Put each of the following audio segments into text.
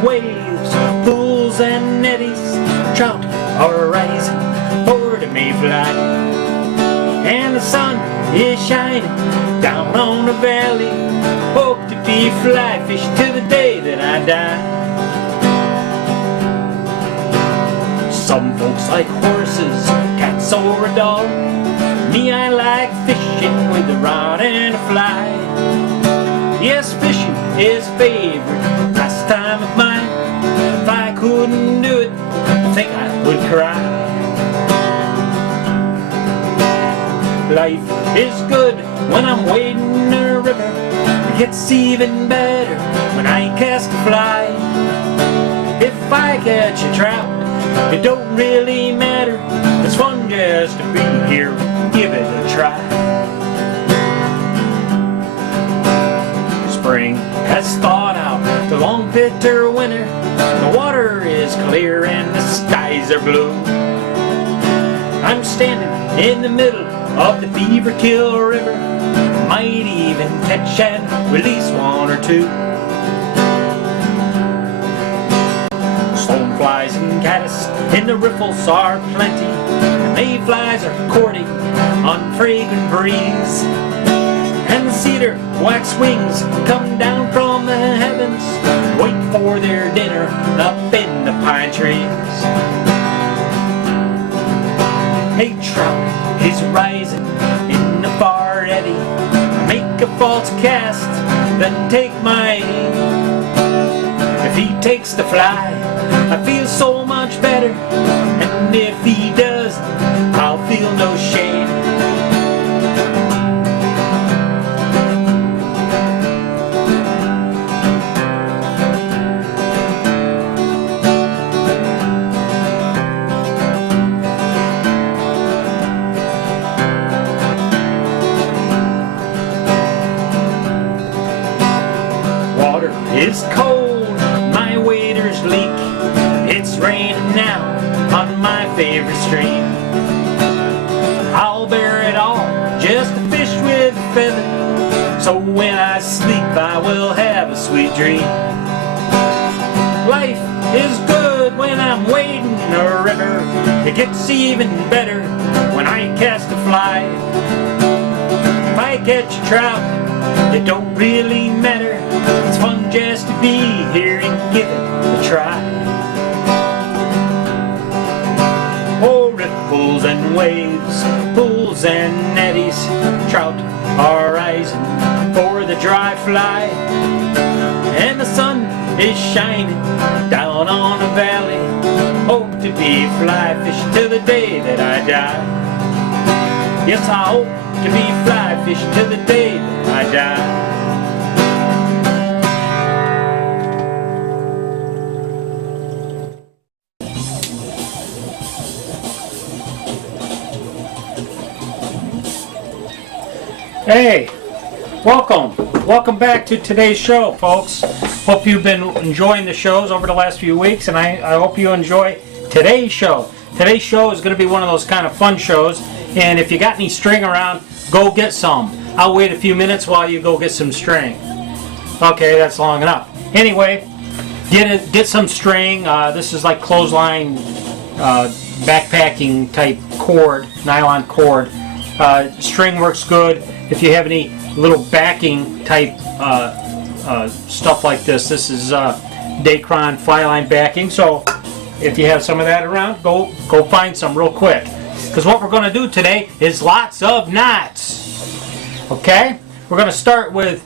waves, pools and eddies, trout are rising for the mayfly, and the sun is shining down on the valley. Hope to be fly fishing till the day that I die. Some folks like horses, cats or a dog. Me, I like fishing with a rod and a fly. Yes, fishing is a favorite pastime of mine. If I couldn't do it, I think I would cry. Life is good when I'm wading a river. It gets even better when I cast a fly. If I catch a trout, it don't really matter. It's fun just to be here and give it a try. Spring has thawed out the long bitter winter. The water is clear and the skies are blue. I'm standing in the middle of the Beaver Kill River. Might even catch and release one or two. Stoneflies and caddis in the riffles are plenty. The mayflies are courting on fragrant breeze. And the cedar waxwings come down from the heavens, wait for their dinner up in the pine trees. A trout is rising in the far eddy. I make a false cast, then take my aim. If he takes the fly, I feel so much better, and if he doesn't, I'll feel no shame. Water is cold, my waders leak. It's raining now on my favorite stream. I'll bear it all just to fish with a feather, so when I sleep I will have a sweet dream. Life is good when I'm wading a river. It gets even better when I cast a fly. If I catch a trout, it don't really matter. It's fun just to be here and give it a try. Oh, ripples and waves, pools and eddies, trout are rising for the dry fly, and the sun is shining down on the valley. Hope to be fly fishing till the day that I die. Yes, I hope to be fly fishing till the day that I die. Hey, welcome back to today's show, folks. Hope you've been enjoying the shows over the last few weeks, and I hope you enjoy today's show. Today's show is going to be one of those kind of fun shows, and if you got any string around, go get some. I'll wait a few minutes while you go get some string. Okay, that's long enough. Anyway, get some string. This is like clothesline, backpacking type cord, nylon cord. String works good. If you have any little backing type stuff like this is Dacron fly line backing. So if you have some of that around, go find some real quick. Because what we're going to do today is lots of knots. Okay? We're going to start with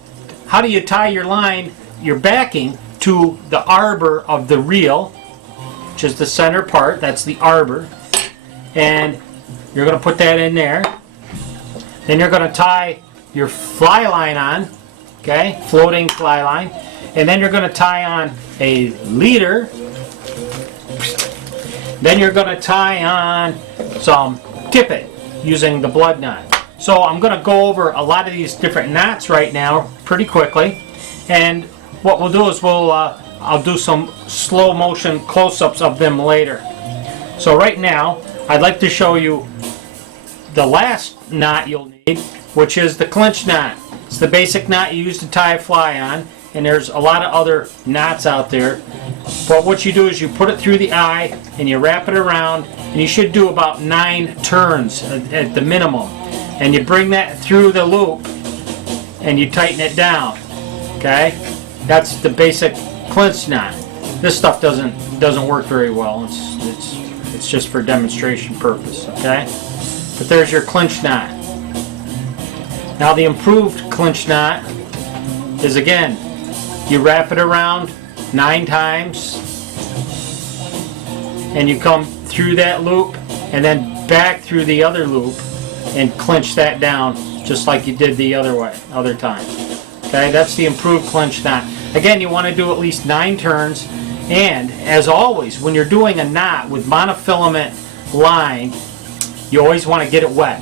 how do you tie your line, your backing, to the arbor of the reel, which is the center part. That's the arbor. And you're going to put that in there. Then you're going to tie your fly line on, okay, floating fly line, and then you're going to tie on a leader. Then you're going to tie on some tippet using the blood knot. So I'm going to go over a lot of these different knots right now pretty quickly, and what we'll do is I'll do some slow motion close-ups of them later. So right now I'd like to show you the last knot you'll need, which is the clinch knot. It's the basic knot you use to tie a fly on, and there's a lot of other knots out there. But what you do is you put it through the eye and you wrap it around, and you should do about 9 turns at the minimum. And you bring that through the loop and you tighten it down. Okay? That's the basic clinch knot. This stuff doesn't work very well. It's just for demonstration purpose. Okay? But there's your clinch knot. Now the improved clinch knot is, again, you wrap it around 9 times and you come through that loop and then back through the other loop and clinch that down just like you did the other time. Okay, that's the improved clinch knot. Again, you want to do at least 9 turns, and as always, when you're doing a knot with monofilament line, you always want to get it wet.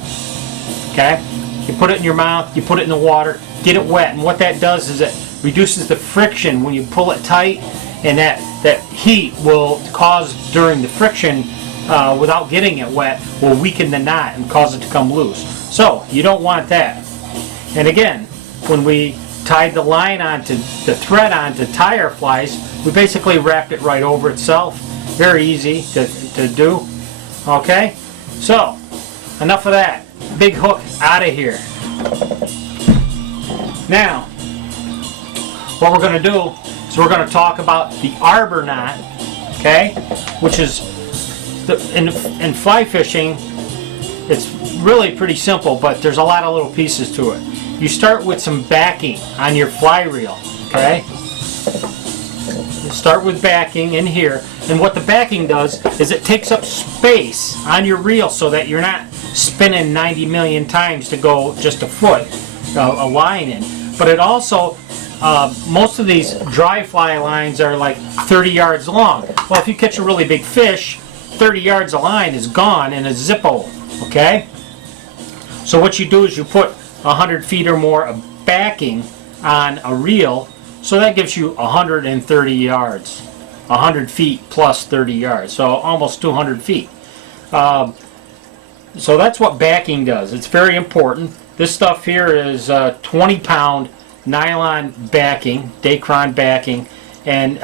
Okay? You put it in your mouth, you put it in the water, get it wet, and what that does is it reduces the friction when you pull it tight, and that heat will cause, during the friction, without getting it wet, will weaken the knot and cause it to come loose. So, you don't want that. And again, when we tied the line onto, the thread onto tire flies, we basically wrapped it right over itself. Very easy to do. Okay? So, enough of that. Big hook out of here. Now, what we're going to do is we're going to talk about the arbor knot, okay? Which is, in fly fishing, it's really pretty simple, but there's a lot of little pieces to it. You start with some backing on your fly reel, okay? You start with backing in here, and what the backing does is it takes up space on your reel so that you're not spinning 90 million times to go just a foot, a line in. But it also, most of these dry fly lines are like 30 yards long. Well, if you catch a really big fish, 30 yards of line is gone in a Zippo, okay? So what you do is you put 100 feet or more of backing on a reel, so that gives you 130 yards. 100 feet plus 30 yards, so almost 200 feet. So that's what backing does. It's very important. This stuff here is 20-pound nylon backing, Dacron backing, and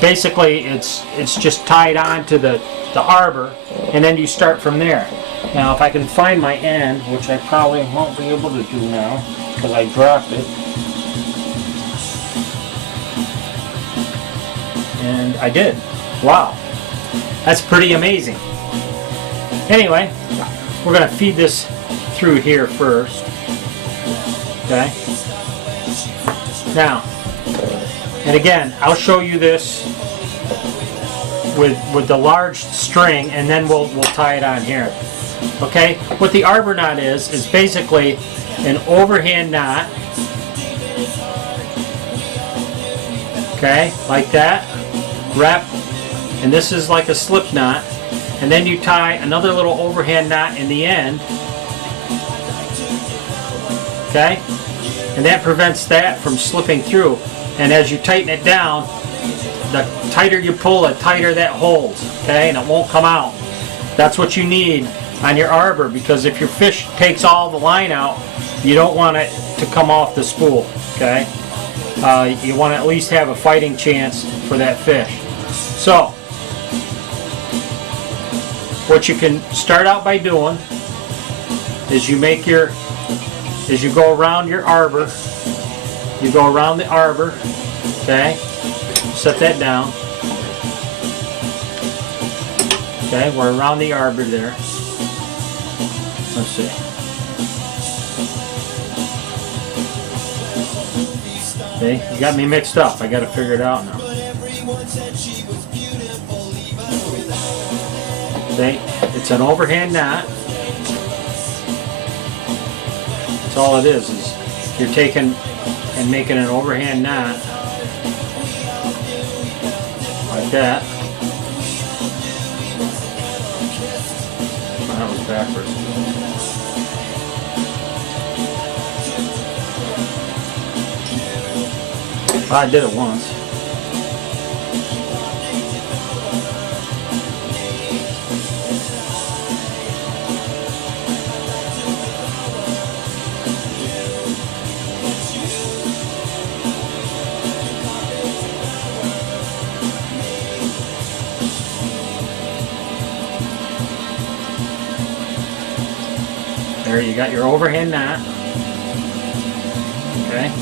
basically it's just tied on to the arbor, and then you start from there. Now, if I can find my end, which I probably won't be able to do now because I dropped it, and I did. Wow, that's pretty amazing. Anyway, we're going to feed this through here first. Okay. Now, and again, I'll show you this with the large string, and then we'll tie it on here. Okay. What the arbor knot is basically an overhand knot. Okay, like that. Wrap, and this is like a slip knot. And then you tie another little overhand knot in the end. Okay? And that prevents that from slipping through. And as you tighten it down, the tighter you pull, the tighter that holds. Okay? And it won't come out. That's what you need on your arbor, because if your fish takes all the line out, you don't want it to come off the spool. Okay? You want to at least have a fighting chance for that fish. So, what you can start out by doing is you go around your arbor, you go around the arbor, okay, set that down, okay, we're around the arbor there, let's see, okay, you got me mixed up, I got to figure it out now. Okay, it's an overhand knot. That's all it is you're taking and making an overhand knot like that. Oh, that was backwards. Well, I did it once. here, you got your overhand knot. Okay.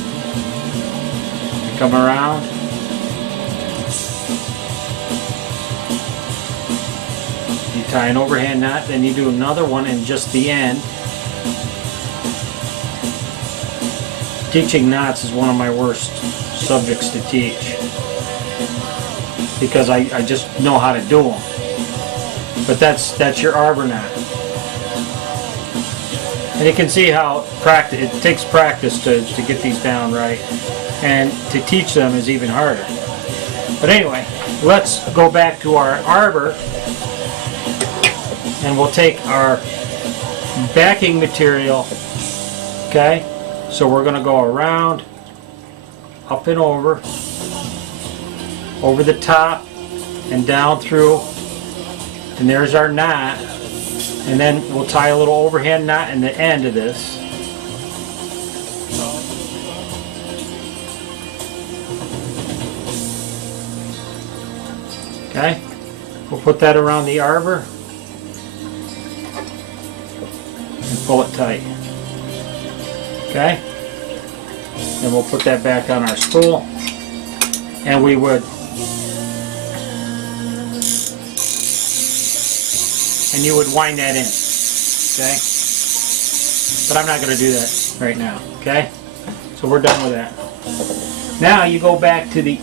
You come around. You tie an overhand knot, then you do another one in just the end. Teaching knots is one of my worst subjects to teach because I just know how to do them. But that's your arbor knot. And you can see how it takes practice to get these down right. And to teach them is even harder. But anyway, let's go back to our arbor, and we'll take our backing material. Okay, so we're going to go around, up and over the top, and down through, and there's our knot. And then we'll tie a little overhand knot in the end of this. Okay, we'll put that around the arbor and pull it tight. Okay, then we'll put that back on our spool, and we would, and you would wind that in. Okay, but I'm not going to do that right now. Okay, so we're done with that. Now you go back to the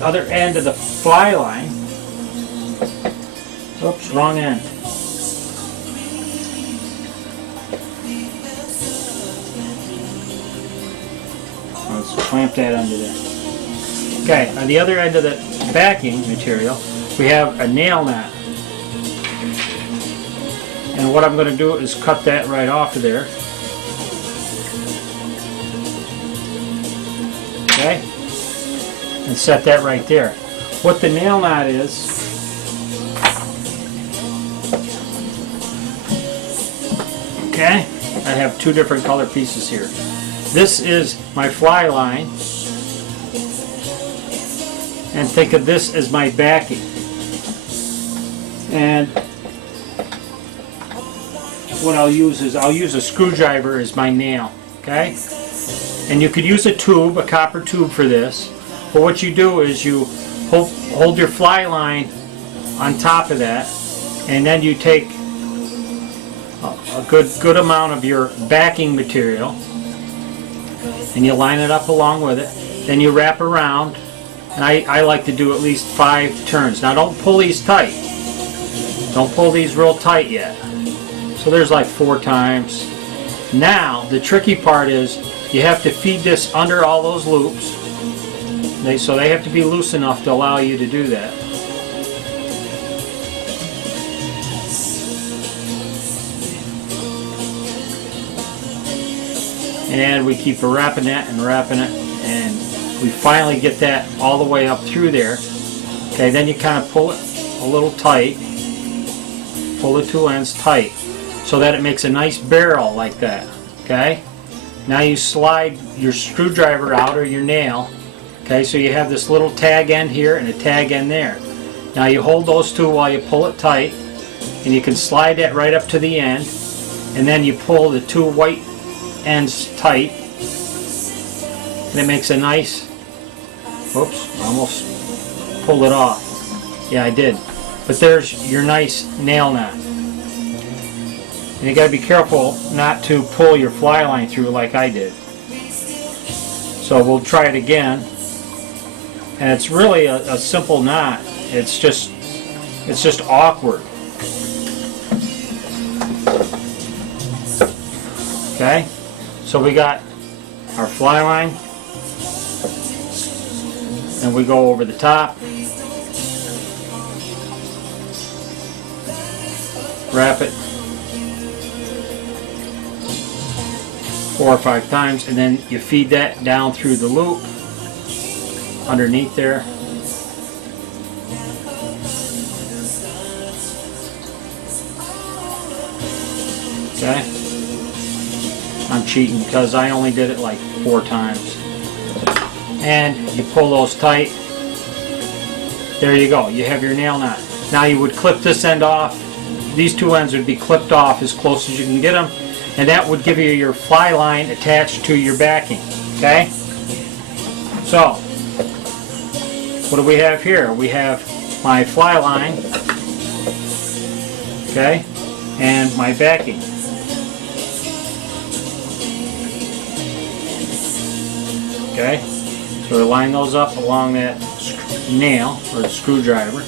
other end of the fly line. Oops, wrong end. Let's clamp that under there. Okay, on the other end of the backing material, we have a nail knot. And what I'm going to do is cut that right off of there. Okay? And set that right there. What the nail knot is, okay, I have two different color pieces here. This is my fly line, and think of this as my backing. And what I'll use is a screwdriver as my nail. Okay, and you could use a tube, a copper tube for this. But what you do is you hold your fly line on top of that, and then you take a good amount of your backing material, and you line it up along with it. Then you wrap around, and I like to do at least 5 turns. Now don't pull these tight. Don't pull these real tight yet. So there's like 4 times. Now the tricky part is you have to feed this under all those loops. So they have to be loose enough to allow you to do that. And we keep wrapping that and wrapping it, and we finally get that all the way up through there. Okay, then you kind of pull it a little tight, pull the 2 ends tight, so that it makes a nice barrel like that. Okay, now you slide your screwdriver out, or your nail. Okay, so you have this little tag end here and a tag end there. Now you hold those two while you pull it tight, and you can slide that right up to the end, and then you pull the 2 white ends tight, and it makes a nice, whoops, almost pulled it off. Yeah, I did. But there's your nice nail knot. And you got to be careful not to pull your fly line through like I did. So we'll try it again. And it's really a simple knot. It's just awkward. Okay, so we got our fly line, and we go over the top, wrap it 4 or 5 times, and then you feed that down through the loop underneath there. Okay, I'm cheating because I only did it like 4 times. And you pull those tight. There you go, you have your nail knot. Now you would clip this end off. These 2 ends would be clipped off as close as you can get them, and that would give you your fly line attached to your backing. Okay? So, what do we have here? We have my fly line, okay, and my backing. Okay, so we line those up along that nail or the screwdriver.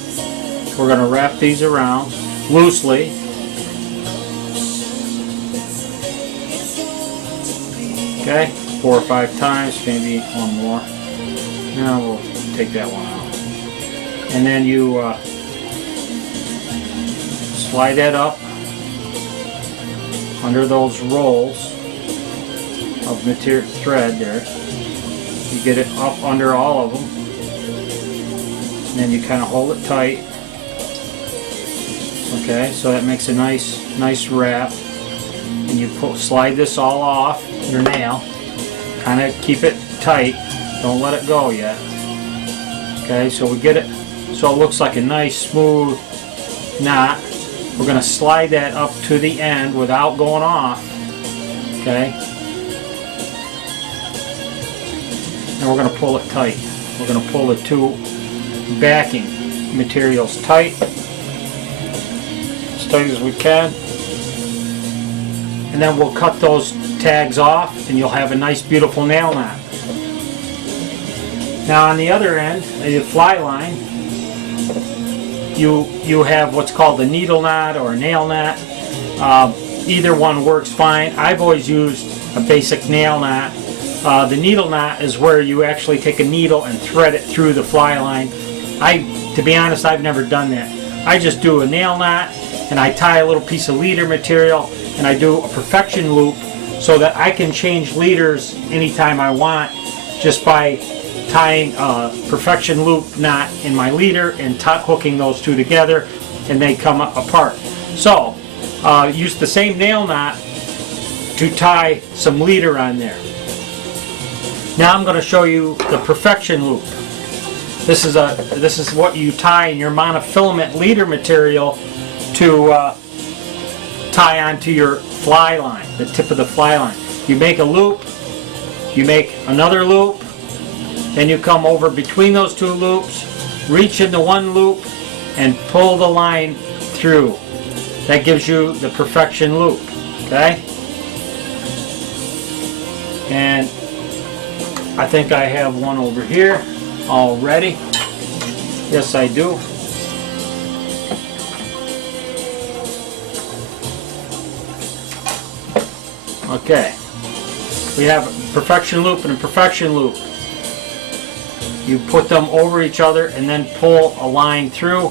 We're going to wrap these around loosely. Okay, 4 or 5 times, maybe one more. Now we'll take that one out. And then you slide that up under those rolls of material thread there. You get it up under all of them, and then you kind of hold it tight. Okay, so that makes a nice wrap. And you slide this all off your nail. Kind of keep it tight. Don't let it go yet. Okay, so we get it so it looks like a nice smooth knot. We're going to slide that up to the end without going off. Okay. And we're going to pull it tight. We're going to pull the two backing materials tight, as tight as we can. And then we'll cut those tags off and you'll have a nice beautiful nail knot. Now on the other end, the fly line, you have what's called a needle knot or a nail knot. Either one works fine. I've always used a basic nail knot. The needle knot is where you actually take a needle and thread it through the fly line. To be honest, I've never done that. I just do a nail knot and I tie a little piece of leader material and I do a perfection loop so that I can change leaders anytime I want just by tying a perfection loop knot in my leader and hooking those two together, and they come apart. So use the same nail knot to tie some leader on there. Now I'm going to show you the perfection loop. This is what you tie in your monofilament leader material to tie onto your fly line, the tip of the fly line. You make a loop, you make another loop, then you come over between those two loops, reach into one loop, and pull the line through. That gives you the perfection loop. Okay? And I think I have one over here already. Yes, I do. Okay. We have a perfection loop and a perfection loop. You put them over each other and then pull a line through.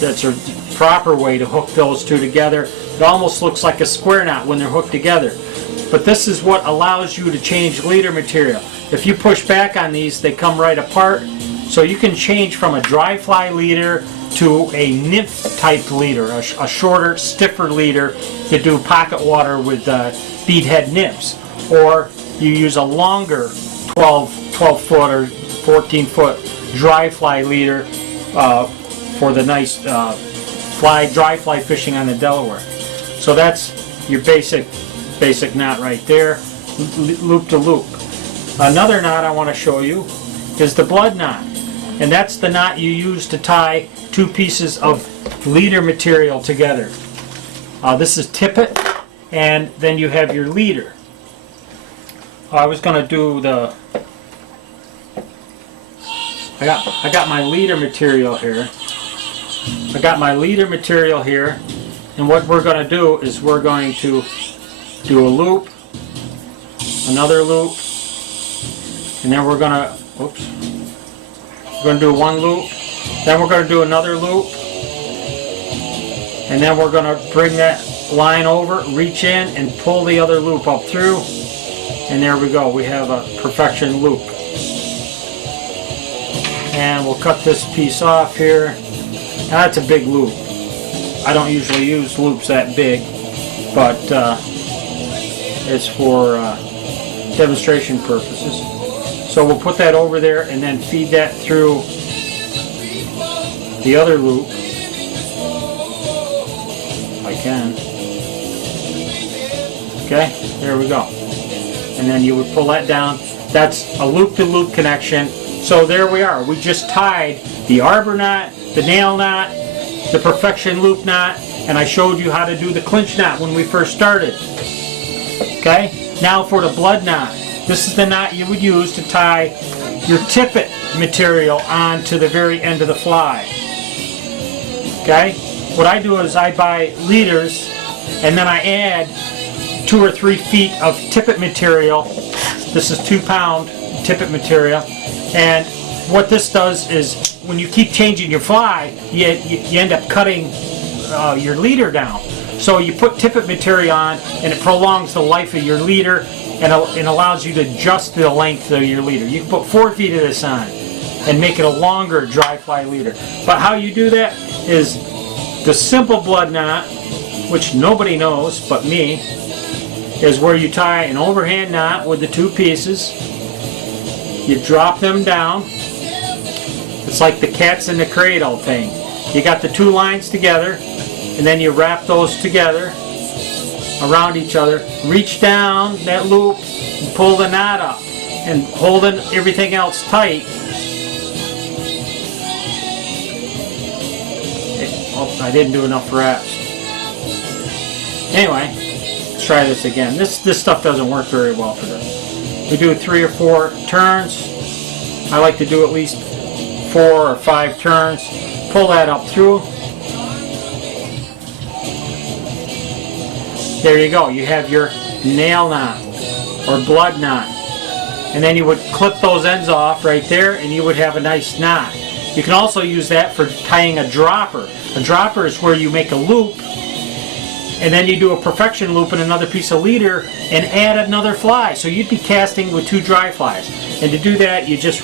That's a proper way to hook those two together. It almost looks like a square knot when they're hooked together. But this is what allows you to change leader material. If you push back on these, they come right apart. So you can change from a dry fly leader to a nymph type leader, a shorter, stiffer leader to do pocket water with beadhead nymphs. Or you use a longer 12 foot or 14 foot dry fly leader for the nice dry fly fishing on the Delaware. So that's your basic knot right there, loop to loop. Another knot I want to show you is the blood knot, and that's the knot you use to tie two pieces of leader material together. This is tippet, and then you have your leader. I was going to do the I got my leader material here. I got my leader material here, and what we're going to do is we're going to do a loop, another loop, and then we're going to, we're going to do one loop, then we're going to do another loop, and then we're going to bring that line over, reach in, and pull the other loop up through, and there we go. We have a perfection loop. And we'll cut this piece off here. Now that's a big loop. I don't usually use loops that big, but it's for demonstration purposes. So we'll put that over there and then feed that through the other loop, if I can. Okay, there we go. And then you would pull that down. That's a loop-to-loop connection. So there we are. We just tied the arbor knot, the nail knot, the perfection loop knot, and I showed you how to do the clinch knot when we first started. Okay, now for the blood knot. This is the knot you would use to tie your tippet material onto the very end of the fly. Okay, what I do is I buy leaders and then I add 2 or 3 feet of tippet material. This is 2-pound tippet material, and what this does is when you keep changing your fly, you end up cutting your leader down. So you put tippet material on and it prolongs the life of your leader and allows you to adjust the length of your leader. You can put 4 feet of this on and make it a longer dry fly leader. But how you do that is the simple blood knot, which nobody knows but me, is where you tie an overhand knot with the 2 pieces. You drop them down. It's like the cats in the cradle thing. You got the 2 lines together, and then you wrap those together around each other. Reach down that loop and pull the knot up, and holding everything else tight. Oh, I didn't do enough wraps. Anyway, let's try this again. This stuff doesn't work very well for this. We do 3 or 4 turns. I like to do at least 4 or 5 turns. Pull that up through. There you go. You have your nail knot or blood knot. And then you would clip those ends off right there and you would have a nice knot. You can also use that for tying a dropper. A dropper is where you make a loop and then you do a perfection loop in another piece of leader and add another fly. So you'd be casting with 2 dry flies. And to do that, you just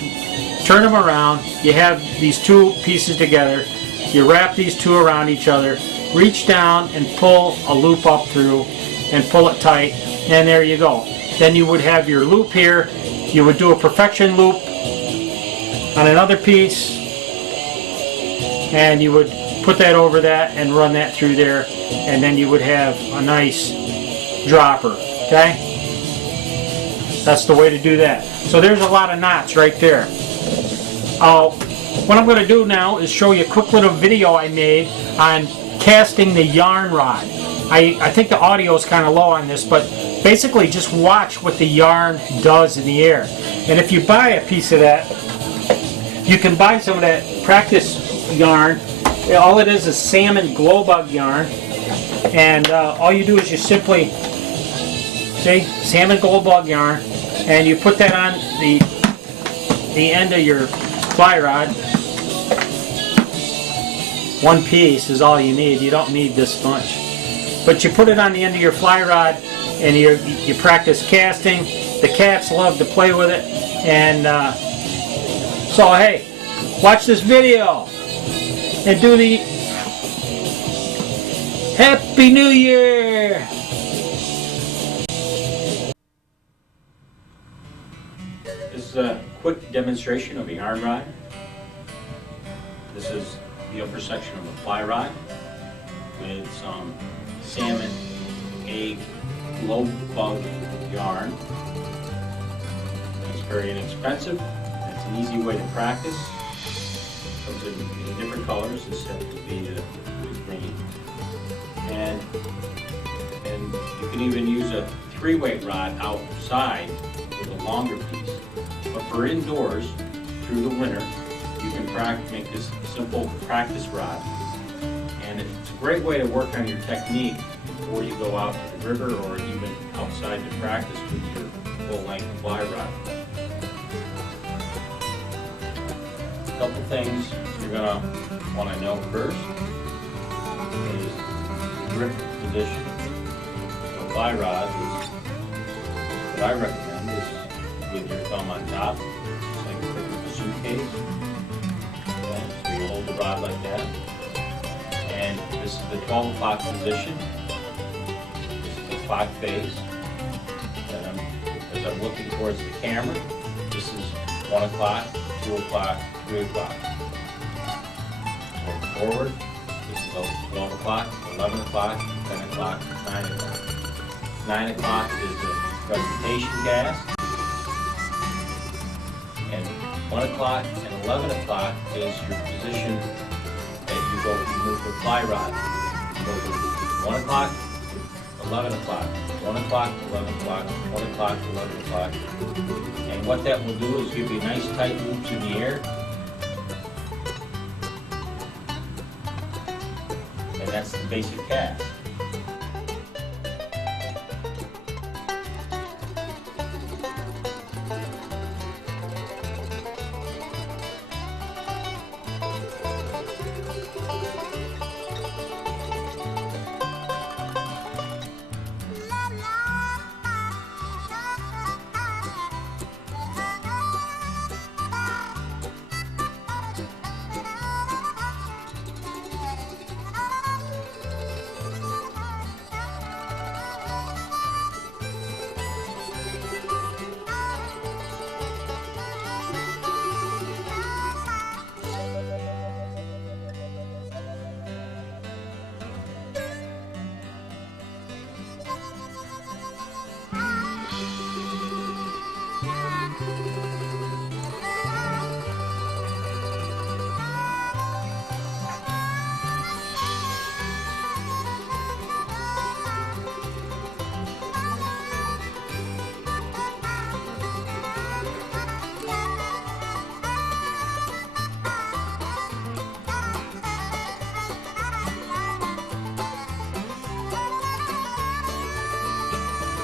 turn them around. You have these 2 pieces together. You wrap these 2 around each other. Reach down and pull a loop up through and pull it tight. And there you go. Then you would have your loop here. You would do a perfection loop on another piece. And you would put that over that and run that through there, and then you would have a nice dropper. Okay, that's the way to do that. So there's a lot of knots right there. What I'm going to do now is show you a quick little video I made on casting the yarn rod. I think the audio is kind of low on this, but basically just watch what the yarn does in the air. And if you buy a piece of that, you can buy some of that practice yarn. All it is salmon glow bug yarn, and all you do is you simply see salmon glow bug yarn, and you put that on the end of your fly rod. 1 piece is all you need. You don't need this much, but you put it on the end of your fly rod, and you practice casting. The cats love to play with it, and so hey, watch this video. And do the Happy New Year! This is a quick demonstration of a yarn rod. This is the upper section of a fly rod with some salmon egg glow bug yarn. It's very inexpensive. It's an easy way to practice. Comes in different colors. This happens to be green, and you can even use a 3-weight rod outside with a longer piece. But for indoors, through the winter, you can make this simple practice rod, and it's a great way to work on your technique before you go out to the river or even outside to practice with your full-length fly rod. A couple things you're going to want to know first is the grip position. The fly rod is, what I recommend is with your thumb on top, just like you're picking up a suitcase. Okay, so you hold the rod like that. And this is the 12 o'clock position. This is the clock face. And as I'm looking towards the camera, this is 1 o'clock, 2 o'clock, 3 o'clock. Going forward, this is 12 o'clock, 11 o'clock, 10 o'clock, 9 o'clock. 9 o'clock is the presentation cast. And 1 o'clock and 11 o'clock is your position that you go to move the fly rod. You go from 1 o'clock to 11 o'clock, 1 o'clock to 11 o'clock, 1 o'clock to 11 o'clock. And what that will do is give you nice tight loops in the air. And that's the basic cast.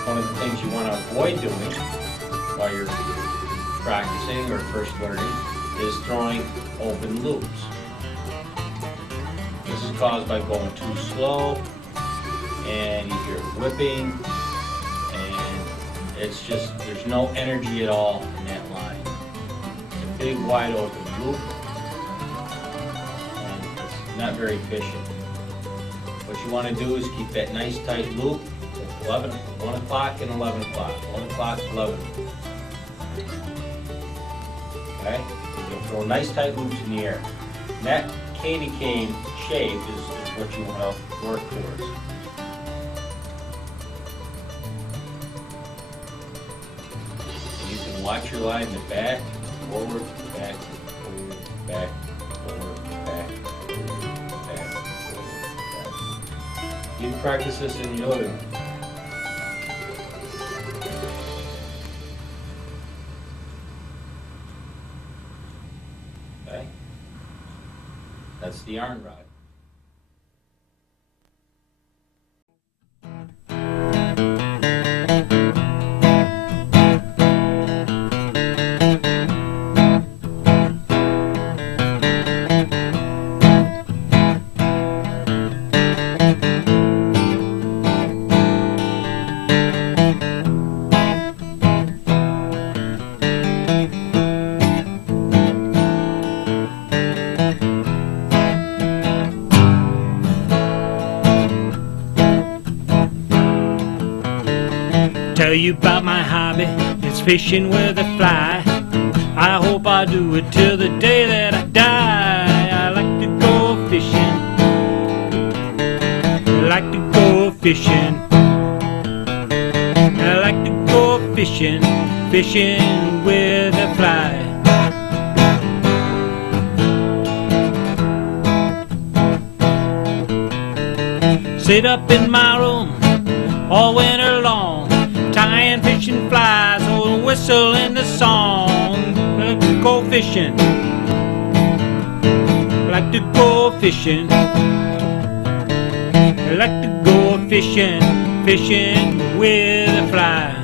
One of the things you want to avoid doing while you're practicing or first learning is throwing open loops. This is caused by going too slow, and you hear whipping, and it's just, there's no energy at all in that line. It's a big wide open loop, and it's not very efficient. What you want to do is keep that nice tight loop. 1 o'clock and 11 o'clock. 1 o'clock, 11. Okay? You'll throw nice tight loops in the air. And that candy cane shape is what you want to work towards. And you can watch your line in the back, forward, back, forward, back, forward, back, forward, back, forward, back. You can practice this in your living room. Okay? That's the yarn rod. Tell you about my hobby, it's fishing with a fly. I hope I do it till the day that I die. I like to go fishing, I like to go fishing, I like to go fishing, fishing with a fly. Sit up in my room all winter long, tying fishing flies, or whistling the song. I like to go fishing, I like to go fishing, I like to go fishing, fishing with a fly.